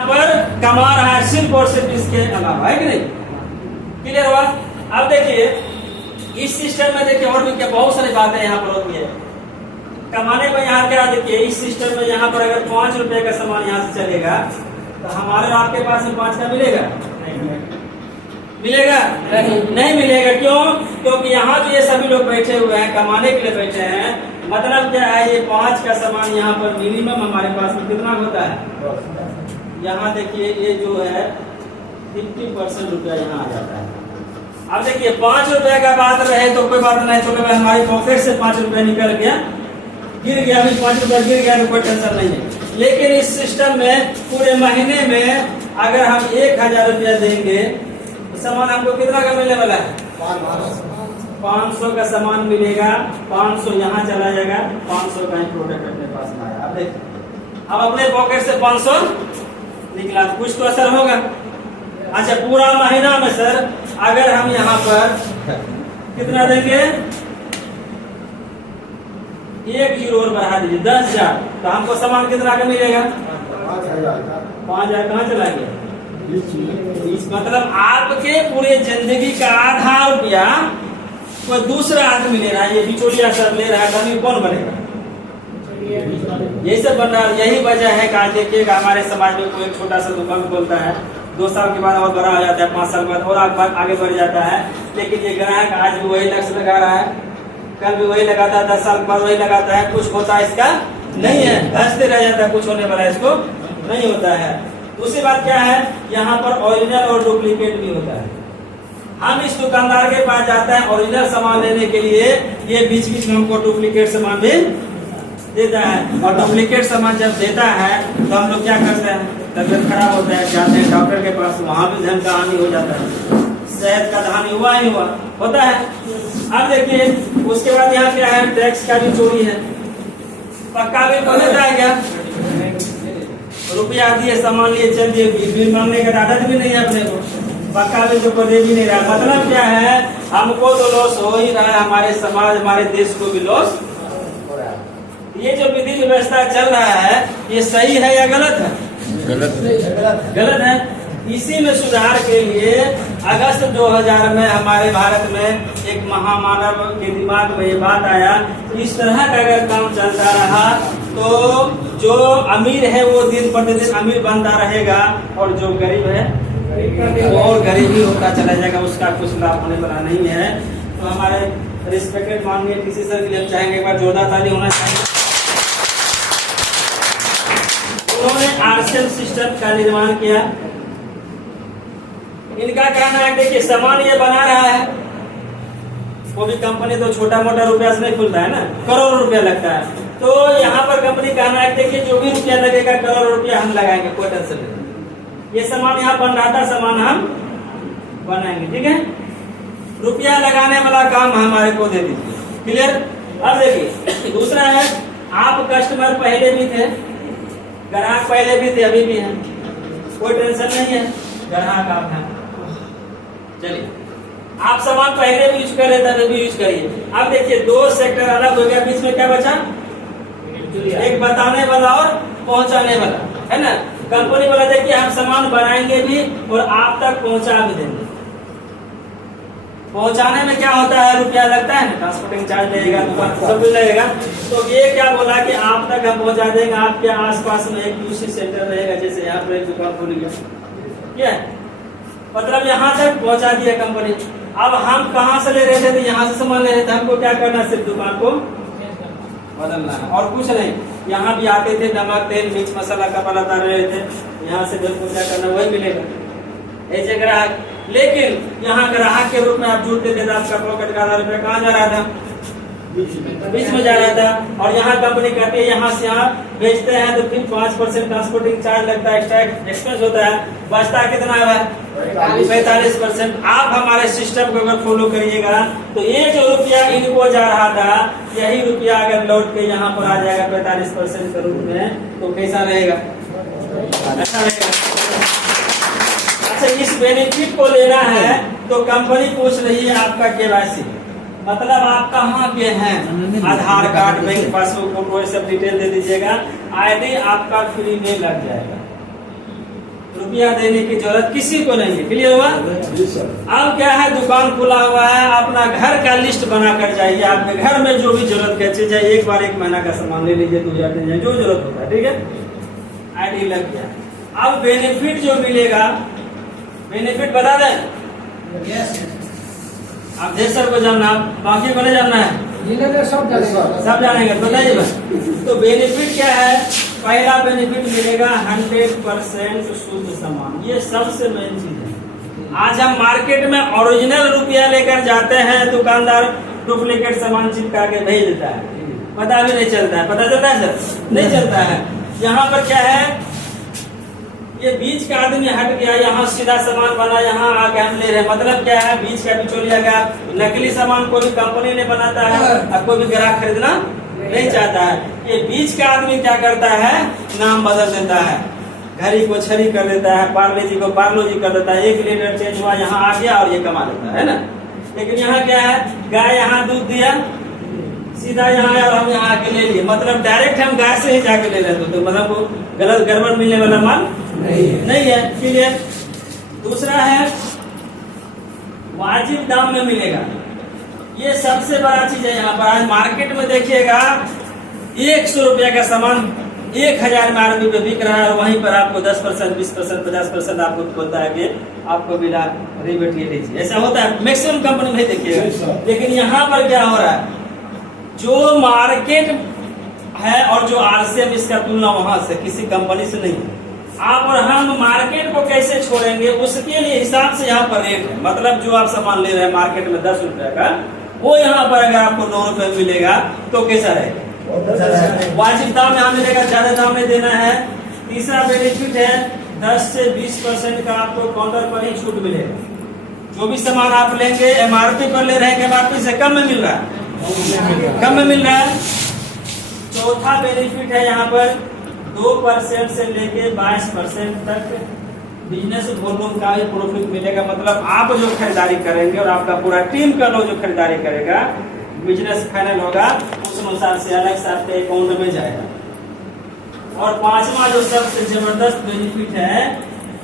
पर कमा रहा है सिर्फ और सिर्फ इसके अलावा, है कि नहीं? क्लियर हुआ? अब देखिए इस सिस्टम में देखिए और भी क्या बहुत सारी बातें यहाँ पर होती है कमाने को। यहाँ क्या देखिए इस सिस्टम में यहाँ पर अगर 5 रुपए का सामान यहाँ से चलेगा तो हमारे आपके पास में 5 का मिलेगा? मिलेगा? नहीं मिलेगा। क्यों? क्योंकि यहाँ जो ये सभी लोग बैठे हुए हैं कमाने के लिए बैठे हैं, मतलब क्या है ये 5 का सामान यहाँ पर मिनिमम हमारे पास में कितना होता है? यहाँ देखिए ये जो है 50% रुपया यहाँ आ जाता है। अब देखिए 5 रुपए का बात रहे तो कोई बात नहीं, तो हमारी पॉकेट से 5 रुपए निकल गया, गिर गया, अभी 5 रुपए गिर गया तो कोई टेंशन नहीं है। लेकिन इस सिस्टम में पूरे महीने में अगर हम 1000 रुपया देंगे तो सामान हमको कितना का मिलने वाला है? 500 का सामान मिलेगा। 500 यहाँ चला जाएगा, 500 का ही प्रोडक्ट अपने पास में आया। अब देखिए अब अपने पॉकेट से 500 निकला तो कुछ तो असर होगा। अच्छा पूरा महीना में सर अगर हम यहाँ पर कितना देंगे? 1 जीरो और बढ़ा दीजिए 10,000 तो हमको सामान कितना का मिलेगा? 5,000 कहाँ चला गया? मतलब आपके पूरे जिंदगी का आधा रुपया कोई दूसरा आदमी ले रहा है, ये बिचौलिया सब ले रहा है, कभी कौन बनेगा? यही सब बन रहा है। यही वजह है कि आज देखिएगा हमारे समाज में कोई छोटा सा दुकान खोलता है, 2 साल के बाद और बड़ा हो जाता है, 5 साल के बाद और आगे बढ़ जाता है, लेकिन ये ग्राहक आज भी वही लक्ष्य लगा रहा है, कल भी वही लगाता है, 10 साल के बाद वही लगाता है, कुछ होता है इसका नहीं है, हंसते रह जाता है, कुछ होने वाला इसको नहीं होता है। दूसरी बात क्या है, यहाँ पर ओरिजिनल और डुप्लीकेट भी होता है। हम इस दुकानदार के पास जाते हैं ओरिजिनल सामान लेने के लिए, ये बीच बीच में हमको डुप्लीकेट सामान भी देता है, और डुप्लीकेट सामान जब देता है तो हम लोग क्या करते हैं, तबियत खराब होता है, जाते हैं डॉक्टर के पास, वहाँ भी धन का हानि हो जाता है, सेहत का हानि हुआ ही हुआ होता है। अब देखिए उसके बाद यहाँ क्या है, टैक्स का भी चोरी है। पक्का बिल को देता है क्या? रुपया दिए सामान लिए चल दिए, बिल मांगने का आदत भी नहीं है अपने को, पक्का बिल को दे भी नहीं रहा। मतलब क्या है, हमको तो लॉस हो ही रहा है, हमारे समाज हमारे देश को भी लॉस। ये जो विधि व्यवस्था चल रहा है ये सही है या गलत है? गलत है। इसी में सुधार के लिए अगस्त 2000 में हमारे भारत में एक महामानव के दिमाग में ये बात आया, इस तरह का अगर काम चलता रहा तो जो अमीर है वो दिन प्रतिदिन अमीर बनता रहेगा और जो गरीब है वो और गरीबी होता चला जाएगा, उसका कुछ लाभ होने वाला नहीं है। तो हमारे रिस्पेक्टेड माननीय किसी सर के लिए चाहेंगे एक बार जोरदार ताली होना चाहिए। उन्होंने आरसीएम सिस्टम का निर्माण किया। इनका कहना है देखिए सामान ये बना रहा है, वो भी कंपनी तो छोटा मोटा रुपया से नहीं खुलता है ना, करोड़ रुपया लगता है। तो यहाँ पर कंपनी कहना है देखिए जो भी रुपया लगेगा करोड़ रुपया हम लगाएंगे, कोई टेंशन नहीं, ये सामान यहाँ बन रहा था सामान हम बनाएंगे, ठीक है? रुपया लगाने वाला काम हमारे को दे दीजिए। क्लियर? अब देखिए दूसरा है, आप कस्टमर पहले भी थे, ग्राहक पहले भी थे, अभी भी है, कोई टेंशन नहीं है, ग्राहक आप हैं। चलिए आप सामान पहले भी यूज कर रहे थे, अभी भी यूज करिए। अब देखिए 2 सेक्टर अलग हो गया, बीच में क्या बचा? एक बताने वाला और पहुंचाने वाला, है ना? कंपनी वाला देखिए हम सामान बनाएंगे भी और आप तक पहुंचा भी देंगे। पहुंचाने में क्या होता है, रुपया लगता है ना, ट्रांसपोर्टिंग चार्ज लगेगा, दुकान सब कुछ लगेगा। तो ये क्या बोला कि आप तक हम पहुंचा देंगे, आपके आसपास में एक यूसी सेंटर रहेगा, जैसे यहाँ पर एक दुकान खुल गया, क्या मतलब यहाँ तक पहुंचा दिया कंपनी। अब हम कहाँ से ले रहे थे, तो यहाँ से सामान ले रहे थे, हमको क्या करना है, सिर्फ दुकान को बदलना है और कुछ नहीं। यहाँ भी आते थे, नमक तेल मिर्च मसाला का बनाता रहे थे, यहाँ से बिल्कुल क्या करना वही मिलेगा, ऐसे ग्राहक। लेकिन यहाँ ग्राहक के रूप में आप जुड़ते थे, आपका पॉकेट का 1000 रुपया कहाँ जा रहा था? बीच में जा रहा था। और यहाँ कंपनी कहती है यहाँ से यहाँ बेचते हैं तो फिर 5% ट्रांसपोर्टिंग चार्ज लगता है, एक्स्ट्रा एक्सपेंस होता है, बचता कितना है? 45%। आप हमारे सिस्टम को अगर फॉलो करिएगा तो ये जो रुपया इनको जा रहा था यही रुपया अगर लौट के यहाँ पर आ जाएगा 45% के रूप में, तो कैसा रहेगा? अच्छा रहेगा। अच्छा इस बेनिफिट को लेना है तो कंपनी पूछ रही है आपका KYC, मतलब आप कहाँ के हैं, आधार कार्ड बैंक पासबुक फोटो सब डिटेल दे दीजिएगा, आईडी आपका फ्री में लग जाएगा। रुपया देने की जरूरत किसी को नहीं है। क्लियर हुआ? अब क्या है, दुकान खुला हुआ है, अपना घर का लिस्ट बना कर जाइए। आपके घर में जो भी जरूरत की चीज है, एक बार 1 महीना का सामान ले लीजिए, 2000 दिन जो जरूरत होता है, ठीक है। आईडी लग गया। अब बेनिफिट जो मिलेगा, बेनिफिट बता दें। आप जय सर को जानना, बाकी को नहीं जानना है, सब जानेंगे, बताइए बस। तो बेनिफिट क्या है? पहला बेनिफिट मिलेगा 100% शुद्ध सामान। ये सबसे मेन चीज है। आज हम मार्केट में ओरिजिनल रुपया लेकर जाते हैं, दुकानदार डुप्लीकेट सामान चिपका के भेज देता है, पता भी नहीं चलता है। पता चलता है सर? नहीं चलता है। यहाँ पर क्या है, ये बीच का आदमी हट गया, यहाँ सीधा सामान बना, यहाँ आके हम ले रहे। मतलब क्या है, बीच का बिचौलिया का नकली सामान कोई भी कंपनी ने बनाता है और कोई भी ग्राहक खरीदना नहीं चाहता है। ये बीच का आदमी क्या करता है, नाम बदल देता है, घड़ी को छड़ी कर देता है, पार्ले जी को पार्लो जी कर देता है। 1 लीटर चेंज हुआ, यहाँ आ गया और ये कमा लेता है ना। लेकिन यहाँ क्या है, गाय यहाँ दूध दिया, सीधा यहाँ आया और हम यहाँ आके ले लिए। मतलब डायरेक्ट हम गाय से ही जाके ले रहे थे, तो मतलब वो गलत गड़बड़ मिलने वाला माल नहीं है। क्लियर? दूसरा है वाजिब दाम में मिलेगा। ये सबसे बड़ा चीज है। यहाँ पर आज मार्केट में देखिएगा 100 रुपया का सामान 1000 में आरबी पे बिक रहा है, और वहीं पर आपको 10%, 20%, 50% आपको बोलता है कि आपको मिला रिबेट ये लीजिए। ऐसा होता है मैक्सिमम कंपनी में, देखिएगा। लेकिन यहाँ पर क्या हो रहा है, जो मार्केट है और जो आरसीएम, इसका तुलना वहां से किसी कंपनी से नहीं है। आप और हम मार्केट को कैसे छोड़ेंगे, उसके लिए हिसाब से यहाँ पर रेट है। मतलब जो आप सामान ले रहे हैं मार्केट में 10 रुपए का, वो यहाँ पर अगर आपको 9 रुपए मिलेगा तो कैसा रहेगा? वाजिब दाम यहाँ मिलेगा, ज्यादा दाम में देना है। तीसरा बेनिफिट है 10 से 20% का आपको काउंटर पर ही छूट मिलेगा। जो भी सामान आप लेंगे एमआरपी पर ले रहे हैं, एमआरपी से कम में मिल रहा है, कम में मिल रहा है। चौथा बेनिफिट है यहाँ पर 2% से लेके 22% तक बिजनेस वॉल्यूम का भी प्रॉफिट मिलेगा। मतलब आप जो खरीदारी करेंगे और आपका पूरा टीम का लोग जो खरीदारी करेगा, बिजनेस फाइनल होगा, उस अनुसार से अलग से आपके अकाउंट में जाएगा। और 5वां जो सबसे जबरदस्त बेनिफिट है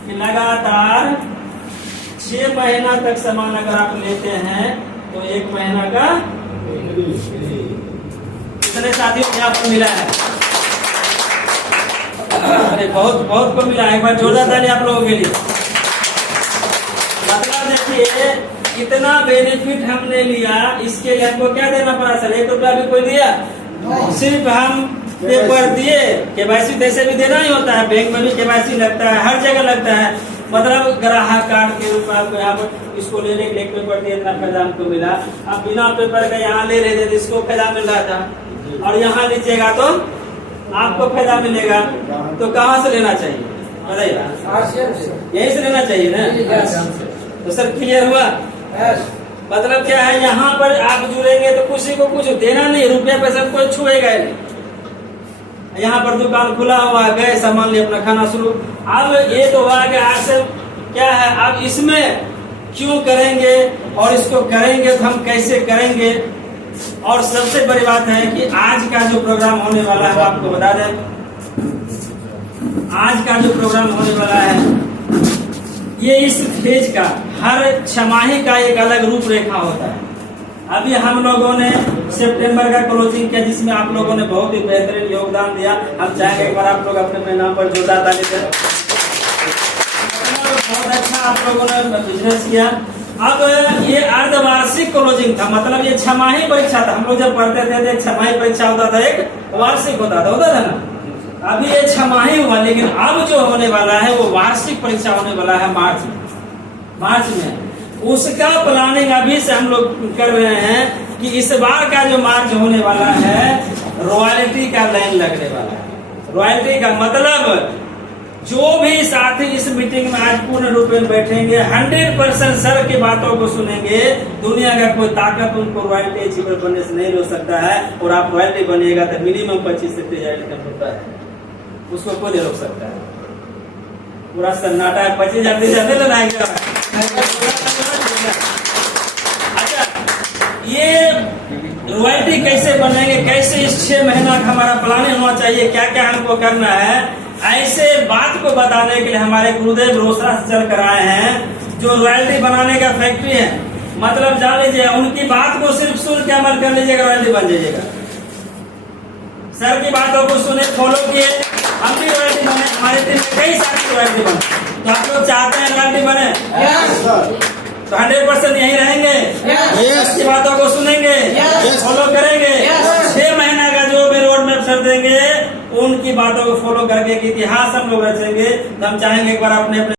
कि लगातार 6 महीना तक सामान अगर आप लेते हैं तो 1 महीना का कितने साथियों को आपको मिला है? अरे बहुत बहुत को मिला है। एक बार जोरदार ताली आप लोगों के लिए। मतलब देखिए कितना बेनिफिट हमने लिया, इसके लिए हमको क्या देना पड़ा सर? 1 रुपया भी कोई दिया? सिर्फ हम पेपर दिए। केवाईसी वैसे भी देना ही होता है, बैंक में भी केवाईसी लगता है, हर जगह लगता है। मतलब ग्राहक कार्ड के रूप में आपको यहाँ पर इसको लेने के लिए एक पेपर दिए, इतना फायदा हमको मिला। आप बिना पेपर का यहाँ ले रहे थे, इसको फायदा मिल रहा था, और यहाँ लीजिएगा तो आपको फायदा मिलेगा। तो कहाँ से लेना चाहिए बताइए? यहीं से लेना चाहिए ना। तो सर क्लियर हुआ? मतलब क्या है, यहाँ पर आप जुड़ेंगे तो किसी को कुछ देना नहीं, रुपया पैसा कोई छुएगा नहीं। यहाँ पर दुकान खुला हुआ है, गए सामान ले अपना खाना शुरू। अब ये तो हुआ कि आज से क्या है, अब इसमें क्यों करेंगे और इसको करेंगे तो हम कैसे करेंगे। और सबसे बड़ी बात है कि आज का जो प्रोग्राम होने वाला है, आपको बता दें, आज का जो प्रोग्राम होने वाला है ये इस फेज का हर छमाही का एक अलग रूपरेखा होता है। अभी हम लोगों ने सितंबर का क्लोजिंग किया, जिसमें आप लोगों ने बहुत ही बेहतरीन योगदान दिया। हम चाहेंगे एक बार आप लोग अपने नाम पर जोरदार ताली दें। बहुत अच्छा आप लोगों ने बिजनेस किया। अब ये अर्धवार्षिक क्लोजिंग था, मतलब ये छमाही परीक्षा था। हम लोग जब पढ़ते थे तो एक छमाही परीक्षा होता था, एक वार्षिक होता था ना। अभी ये छमाही हुआ, लेकिन अब जो होने वाला है वो वार्षिक परीक्षा होने वाला है मार्च में। उसका प्लानिंग अभी से हम लोग कर रहे हैं कि इस बार का जो मार्च होने वाला है, रॉयल्टी का लाइन लगने वाला है। रॉयल्टी का मतलब जो भी साथी इस मीटिंग में आज पूर्ण रूप में बैठेंगे, 100% सर की बातों को सुनेंगे। दुनिया का कोई ताकत उनको रॉयल्टी अचीवर बनने से नहीं रोक सकता है। और आप रॉयल्टी बनिएगा तो मिनिमम 25 से 30 इनकम होता है, उसको कोई नहीं रोक सकता है। पूरा सन्नाटा है, 25,000 लगाएगा। अच्छा, ये रॉयल्टी कैसे बनेंगे, कैसे इस 6 महीना का हमारा प्लानिंग होना चाहिए, क्या क्या हमको करना है, ऐसे बात को बताने के लिए हमारे गुरुदेव रोसड़ा से चल कर आए हैं, जो रॉयल्टी बनाने का फैक्ट्री है। मतलब जान लीजिए, उनकी बात को सिर्फ सुन के अमल कर लीजिएगा, रॉयल्टी बन जाइएगा। सर की बातों को सुने, फॉलो किए, हम भी रॉयल्टी बने। हमारे टीम में कई सारी रॉयल्टी बने। तो आप लोग चाहते हैं रॉयल्टी बने? तो 100% यही रहेंगे। की बातों को सुनेंगे, फॉलो करेंगे। 6 महीना का जो भी रोड मैप सर देंगे, उनकी बातों को फॉलो करके इतिहास हम लोग रचेंगे। तो हम चाहेंगे एक बार अपने